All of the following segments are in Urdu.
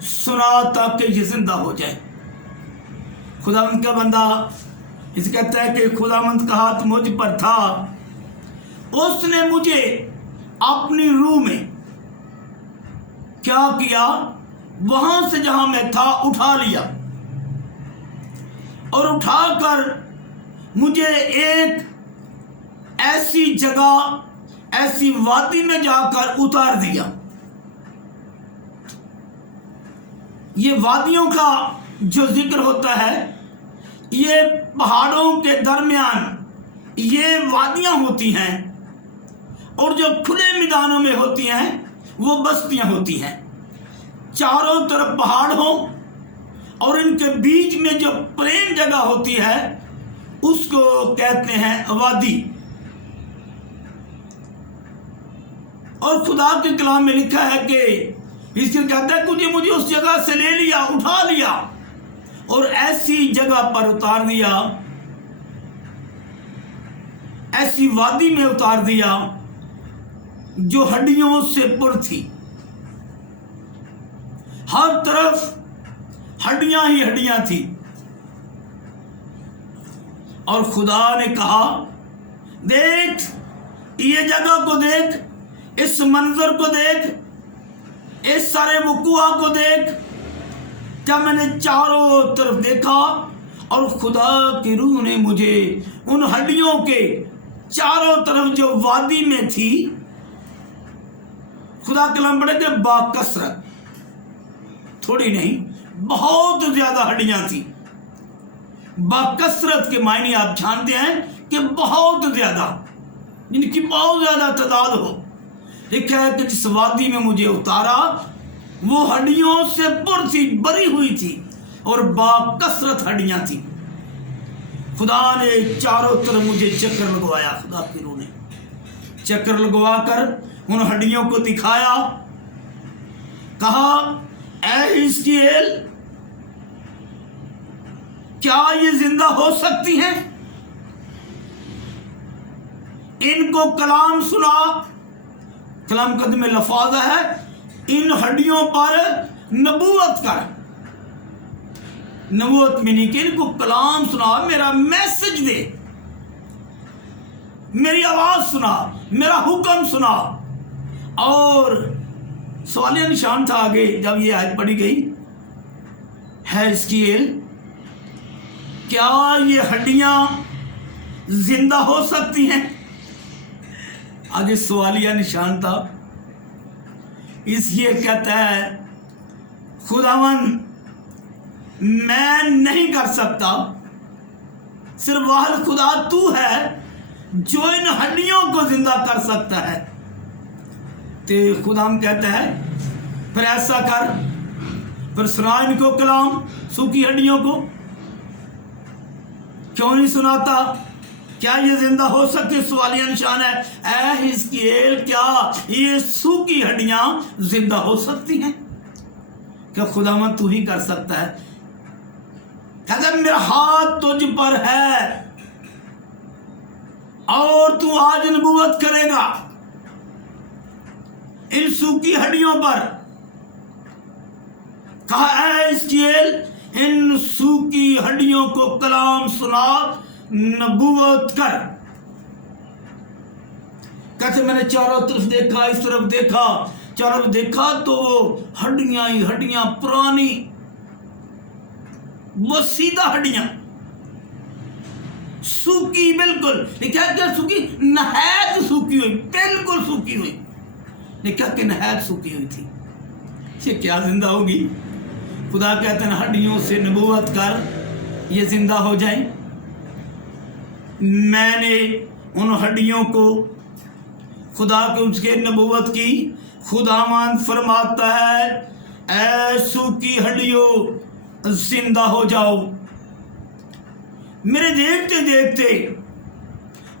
سنا تاکہ یہ زندہ ہو جائے۔ خداوند کا بندہ اس کہتا ہے کہ خداوند کا ہاتھ مجھ پر تھا، اس نے مجھے اپنی روح میں کیا کیا، وہاں سے جہاں میں تھا اٹھا لیا، اور اٹھا کر مجھے ایک ایسی جگہ، ایسی وادی میں جا کر اتار دیا۔ یہ وادیوں کا جو ذکر ہوتا ہے، یہ پہاڑوں کے درمیان یہ وادیاں ہوتی ہیں، اور جو کھلے میدانوں میں ہوتی ہیں وہ بستیاں ہوتی ہیں۔ چاروں طرف پہاڑ ہوں اور ان کے بیچ میں جو پلین جگہ ہوتی ہے اس کو کہتے ہیں وادی۔ اور خدا کے کلام میں لکھا ہے کہ اس کے کہتا ہے کہ مجھے اس جگہ سے لے لیا، اٹھا لیا اور ایسی جگہ پر اتار دیا، ایسی وادی میں اتار دیا جو ہڈیوں سے پر تھی، ہر طرف ہڈیاں ہی ہڈیاں تھی۔ اور خدا نے کہا، دیکھ یہ جگہ کو دیکھ، اس منظر کو دیکھ، اس سارے وقوع کو دیکھ۔ جب میں نے چاروں طرف دیکھا اور خدا کی روح نے مجھے ان ہڈیوں کے چاروں طرف جو وادی میں تھی، خدا کلام پڑھے کہ باکثرت، تھوڑی نہیں بہت زیادہ ہڈیاں تھیں۔ باکثرت کے معنی آپ جانتے ہیں کہ بہت زیادہ، جن کی بہت زیادہ تعداد ہو۔ لکھا ہے کہ جس وادی میں مجھے اتارا وہ ہڈیوں سے پر تھی، بری ہوئی تھی اور باکثرت ہڈیاں تھیں۔ خدا نے چاروں طرف مجھے چکر لگوایا، خدا کی روح نے چکر لگوا کر ان ہڈیوں کو دکھایا، کہا، اے حزقیل، کیا یہ زندہ ہو سکتی ہیں؟ ان کو کلام سنا۔ کلام قدم میں لفظ ہے، ان ہڈیوں پر نبوت کر۔ نبوت میں نہیں کہ ان کو کلام سنا، میرا میسج دے، میری آواز سنا، میرا حکم سنا۔ اور سوالیہ نشان تھا آگے جب یہ آیت پڑھی گئی، ہے حزقیل، کیا یہ ہڈیاں زندہ ہو سکتی ہیں؟ آگے سوالیہ نشان تھا، اس لیے کہتا ہے خداوند میں نہیں کر سکتا، صرف واحد خدا تو ہے جو ان ہڈیوں کو زندہ کر سکتا ہے۔ تو خداوند کہتا ہے پھر ایسا کر، پھر سنا ان کو کلام، سوکھی ہڈیوں کو۔ کیوں نہیں سناتا؟ کیا یہ زندہ ہو سکتی؟ سوالیہ نشان ہے، اے حزقیل، کیا یہ سوکھی ہڈیاں زندہ ہو سکتی ہیں؟ کہ خداوند تو ہی کر سکتا ہے۔ کہتا ہے میرا ہاتھ تجھ پر ہے اور تو آج نبوت کرے گا ان سوکھی ہڈیوں پر۔ کہا، اے حزقیل، ان سوکھی ہڈیوں کو کلام سنا، نبوت کر۔ کہتے میں نے چاروں طرف دیکھا، اس طرف دیکھا، چاروں طرف دیکھا تو وہ ہڈیاں ہی ہڈیاں، پرانی وہ سیدھا ہڈیاں، سوکھی بالکل۔ لکھا ہے کہ سوکھی، نہایت سوکھی ہوئی، بالکل سوکھی ہوئی۔ لکھا کہ نہایت سوکھی ہوئی تھی۔ یہ کیا زندہ ہوگی؟ خدا کہتے ہیں ہڈیوں سے نبوت کر، یہ زندہ ہو جائیں۔ میں نے ان ہڈیوں کو خدا کے اس کے نبوت کی۔ خداوند فرماتا ہے، اے سوکھی ہڈیوں زندہ ہو جاؤ۔ میرے دیکھتے دیکھتے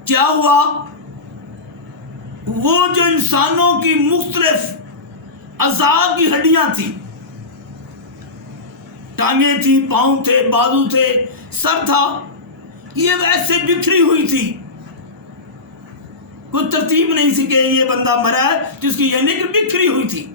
کیا ہوا؟ وہ جو انسانوں کی مختلف اعضاء کی ہڈیاں تھیں، ٹانگیں تھی، پاؤں تھے، بازو تھے، سر تھا، یہ ویسے بکھری ہوئی تھی۔ کوئی ترتیب نہیں تھی کہ یہ بندہ مرا ہے جس کی، یعنی کہ بکھری ہوئی تھی۔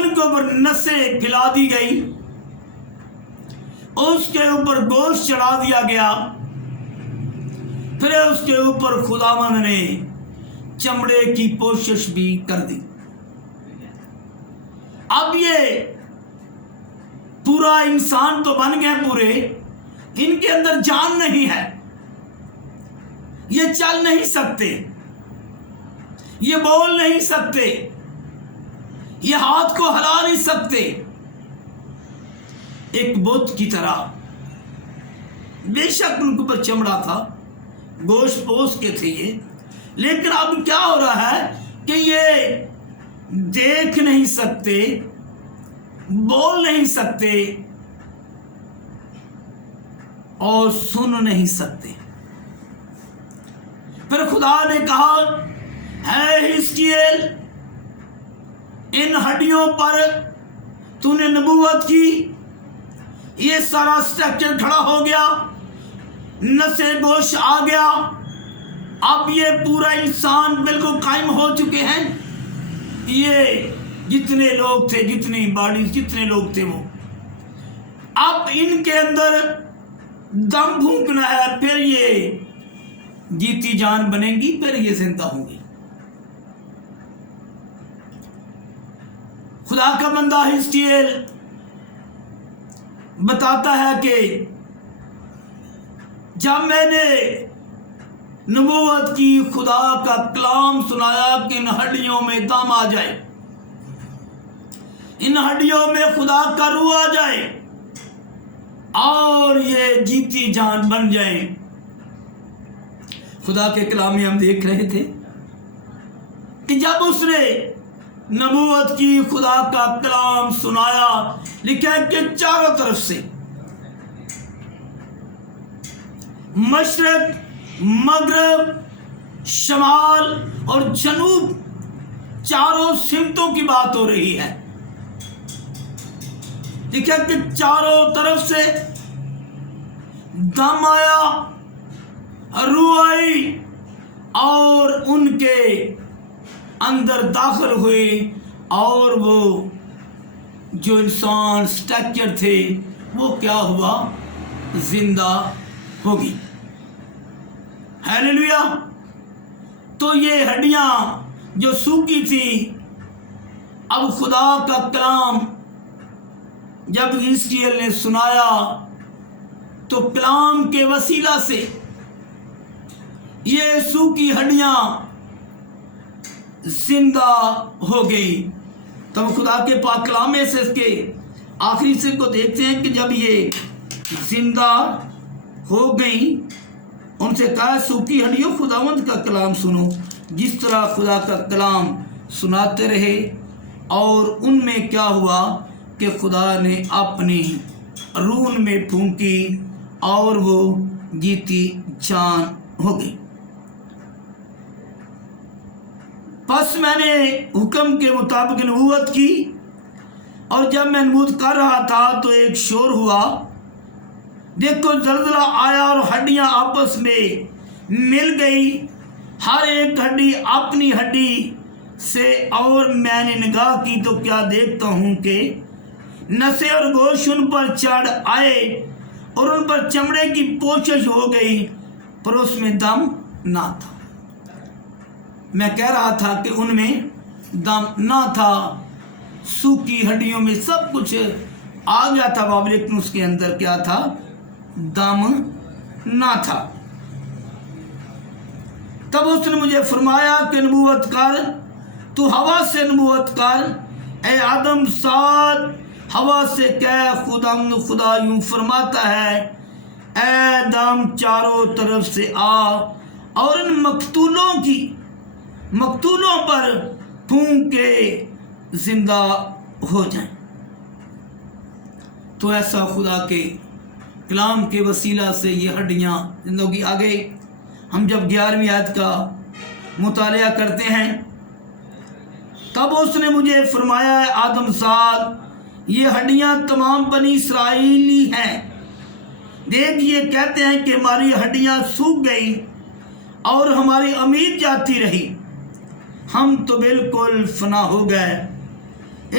ان کے اوپر نسیں پھیلا دی گئی، اس کے اوپر گوشت چڑھا دیا گیا، پھر اس کے اوپر خداوند نے چمڑے کی پوشش بھی کر دی۔ اب یہ پورا انسان تو بن گئے پورے، ان کے اندر جان نہیں ہے، یہ چل نہیں سکتے، یہ بول نہیں سکتے، یہ ہاتھ کو ہلا نہیں سکتے، ایک بت کی طرح۔ بے شک ان کے اوپر چمڑا تھا، گوشت پوش کے تھے یہ، لیکن اب کیا ہو رہا ہے کہ یہ دیکھ نہیں سکتے، بول نہیں سکتے اور سن نہیں سکتے۔ پھر خدا نے کہا، اے حزقیل، ان ہڈیوں پر تو نے نبوت کی، یہ سارا سٹرکچر کھڑا ہو گیا، نسیں گوشت آ گیا، اب یہ پورا انسان بالکل قائم ہو چکے ہیں۔ یہ جتنے لوگ تھے، جتنی باڈی، جتنے لوگ تھے، وہ اب ان کے اندر دم پھونکنا ہے، پھر یہ جیتی جان بنیں گی، پھر یہ زندہ ہوں گی۔ خدا کا بندہ حزقیل بتاتا ہے کہ جب میں نے نبوت کی، خدا کا کلام سنایا کہ ان ہڈیوں میں دم آ جائے، ان ہڈیوں میں خدا کا روح آ جائے اور یہ جیتی جان بن جائیں۔ خدا کے کلام میں ہم دیکھ رہے تھے کہ جب اس نے نبوت کی، خدا کا کلام سنایا، لکھا ہے کہ چاروں طرف سے، مشرق، مغرب، شمال اور جنوب، چاروں سمتوں کی بات ہو رہی ہے۔ لکھا کہ چاروں طرف سے دم آیا، روح آئی اور ان کے اندر داخل ہوئے، اور وہ جو انسان سٹرکچر تھے وہ کیا ہوا؟ زندہ ہوگی۔ ہیلیلویا۔ تو یہ ہڈیاں جو سوکھی تھی، اب خدا کا کلام جب حزقیل نے سنایا تو کلام کے وسیلہ سے یہ سوکھی ہڈیاں زندہ ہو گئی۔ تب خدا کے پاک کلام میں سے اس کے آخری حصے کو دیکھتے ہیں کہ جب یہ زندہ ہو گئی، ان سے کہا، سوکھی ہڈیوں خداوند کا کلام سنو۔ جس طرح خدا کا کلام سناتے رہے، اور ان میں کیا ہوا کہ خدا نے اپنی روح میں پھونکی اور وہ جیتی جان ہو گئی۔ پس میں نے حکم کے مطابق نبوت کی، اور جب میں نبوت کر رہا تھا تو ایک شور ہوا، دیکھو زلزلہ آیا اور ہڈیاں آپس میں مل گئی، ہر ایک ہڈی اپنی ہڈی سے، اور میں نے نگاہ کی تو کیا دیکھتا ہوں کہ نسیں اور گوشت ان پر چڑھ آئے اور ان پر چمڑے کی پوشش ہو گئی، پر اس میں دم نہ تھا۔ میں کہہ رہا تھا کہ ان میں دم نہ تھا، سوکھی ہڈیوں میں سب کچھ آ گیا تھا بابا، لیکن اس کے اندر کیا تھا؟ دم نہ تھا۔ تب اس نے مجھے فرمایا کہ نبوت کر، تو ہوا سے نبوت کر، اے آدم سال ہوا سے کہہ، خدا یوں فرماتا ہے، اے دم چاروں طرف سے آ اور ان مقتولوں پر پھونک کے زندہ ہو جائیں۔ تو ایسا خدا کے کلام کے وسیلہ سے یہ ہڈیاں زندگی آگے ہم جب 11ویں آیت کا مطالعہ کرتے ہیں، تب اس نے مجھے فرمایا، ہے آدم زاد، یہ ہڈیاں تمام بنی اسرائیلی ہیں۔ دیکھ، یہ کہتے ہیں کہ ہماری ہڈیاں سوکھ گئی اور ہماری امید جاتی رہی، ہم تو بالکل فنا ہو گئے۔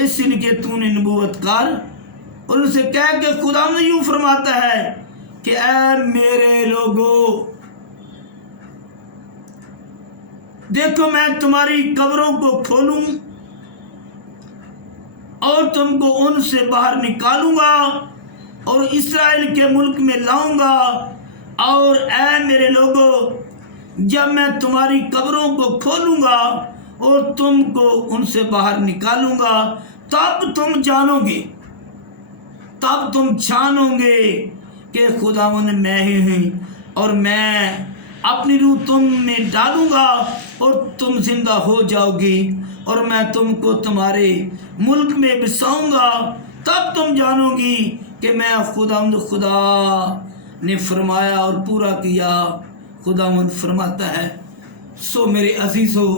اس لیے تو نے نبوت کر اور اسے کہہ کہ خدا نے یوں فرماتا ہے کہ اے میرے لوگو دیکھو میں تمہاری قبروں کو کھولوں اور تم کو ان سے باہر نکالوں گا اور اسرائیل کے ملک میں لاؤں گا، اور اے میرے لوگو جب میں تمہاری قبروں کو کھولوں گا اور تم کو ان سے باہر نکالوں گا تب تم جانو گے کہ خداوند میں ہی ہوں، اور میں اپنی روح تم میں ڈالوں گا اور تم زندہ ہو جاؤ گی، اور میں تم کو تمہارے ملک میں بساؤں گا، تب تم جانو گی کہ میں خداوند خدا نے فرمایا اور پورا کیا۔ خداوند فرماتا ہے۔ سو میرے عزیزو،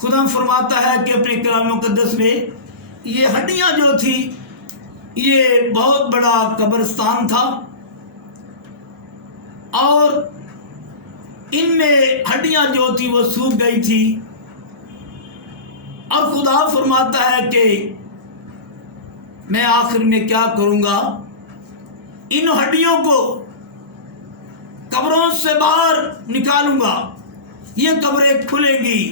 خدا فرماتا ہے کہ اپنے کلام مقدس میں یہ ہڈیاں جو تھی یہ بہت بڑا قبرستان تھا، اور ان میں ہڈیاں جو تھی وہ سوکھ گئی تھی، اور خدا فرماتا ہے کہ میں آخر میں کیا کروں گا، ان ہڈیوں کو قبروں سے باہر نکالوں گا، یہ قبریں کھلیں گی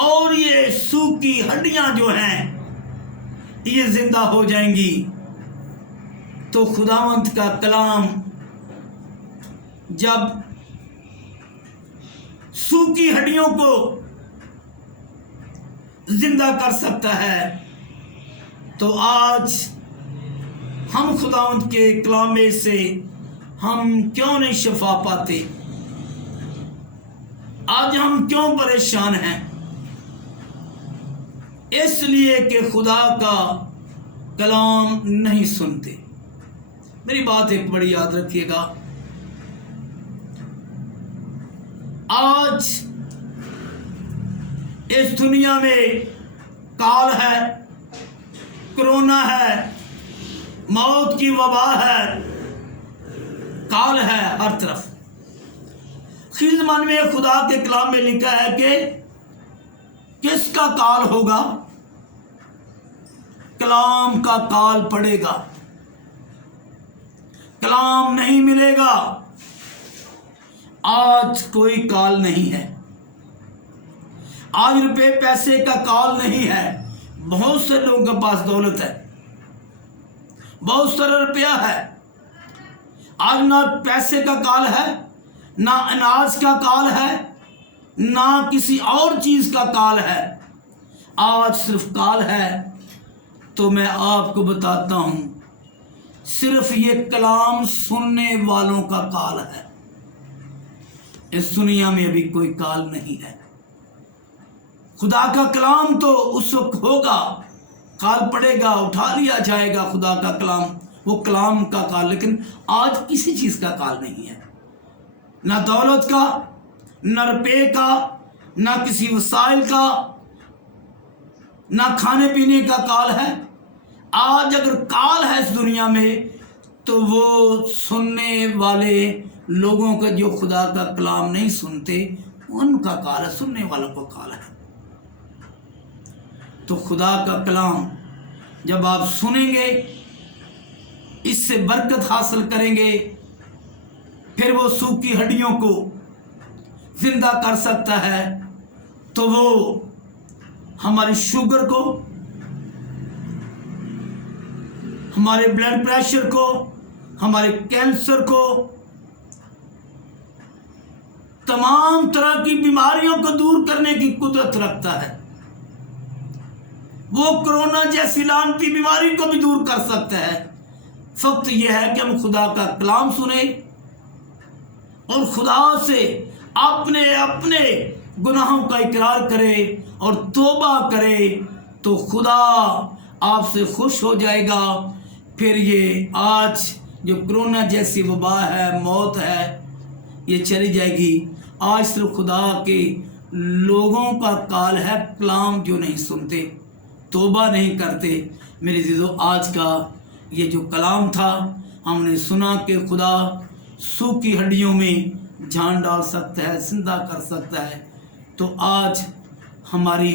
اور یہ سوکھی ہڈیاں جو ہیں یہ زندہ ہو جائیں گی۔ تو خداوند کا کلام جب سوکھی ہڈیوں کو زندہ کر سکتا ہے تو آج ہم خداوند کے کلام میں سے ہم کیوں نہیں شفا پاتے؟ آج ہم کیوں پریشان ہیں؟ اس لیے کہ خدا کا کلام نہیں سنتے۔ میری بات ایک بڑی یاد رکھیے گا، آج اس دنیا میں کال ہے، کرونا ہے، موت کی وبا ہے، کال ہے ہر طرف۔ خزمان میں خدا کے کلام میں لکھا ہے کہ کس کا کال ہوگا؟ کلام کا کال پڑے گا، کلام نہیں ملے گا۔ آج کوئی کال نہیں ہے، آج روپے پیسے کا کال نہیں ہے۔ بہت سے لوگوں کے پاس دولت ہے، بہت سارا روپیہ ہے، آج نہ پیسے کا کال ہے، نہ اناج کا کال ہے، نہ کسی اور چیز کا کال ہے، آج صرف کال ہے۔ تو میں آپ کو بتاتا ہوں، صرف یہ کلام سننے والوں کا کال ہے۔ اس دنیا میں ابھی کوئی کال نہیں ہے۔ خدا کا کلام تو اس وقت ہوگا، کال پڑے گا، اٹھا لیا جائے گا خدا کا کلام، وہ کلام کا کال۔ لیکن آج کسی چیز کا کال نہیں ہے، نہ دولت کا، نہ روپے کا، نہ کسی وسائل کا، نہ کھانے پینے کا کال ہے۔ آج اگر کال ہے اس دنیا میں تو وہ سننے والے لوگوں کا جو خدا کا کلام نہیں سنتے ان کا کال ہے، سننے والوں کا کال ہے۔ تو خدا کا کلام جب آپ سنیں گے، اس سے برکت حاصل کریں گے، پھر وہ سوکھی ہڈیوں کو زندہ کر سکتا ہے۔ تو وہ ہماری شوگر کو، ہمارے بلڈ پریشر کو، ہمارے کینسر کو، تمام طرح کی بیماریوں کو دور کرنے کی قدرت رکھتا ہے۔ وہ کرونا جیسی لعنتی بیماری کو بھی دور کر سکتا ہے۔ فقط یہ ہے کہ ہم خدا کا کلام سنیں اور خدا سے اپنے گناہوں کا اقرار کرے اور توبہ کرے، تو خدا آپ سے خوش ہو جائے گا۔ پھر یہ آج جو کرونا جیسی وبا ہے، موت ہے، یہ چلی جائے گی۔ آج صرف خدا کے لوگوں کا کال ہے، کلام جو نہیں سنتے، توبہ نہیں کرتے۔ میرے عزیزو، آج کا یہ جو کلام تھا، ہم نے سنا کہ خدا سوکھی ہڈیوں میں جان ڈال سکتا ہے، زندہ کر سکتا ہے۔ تو آج ہماری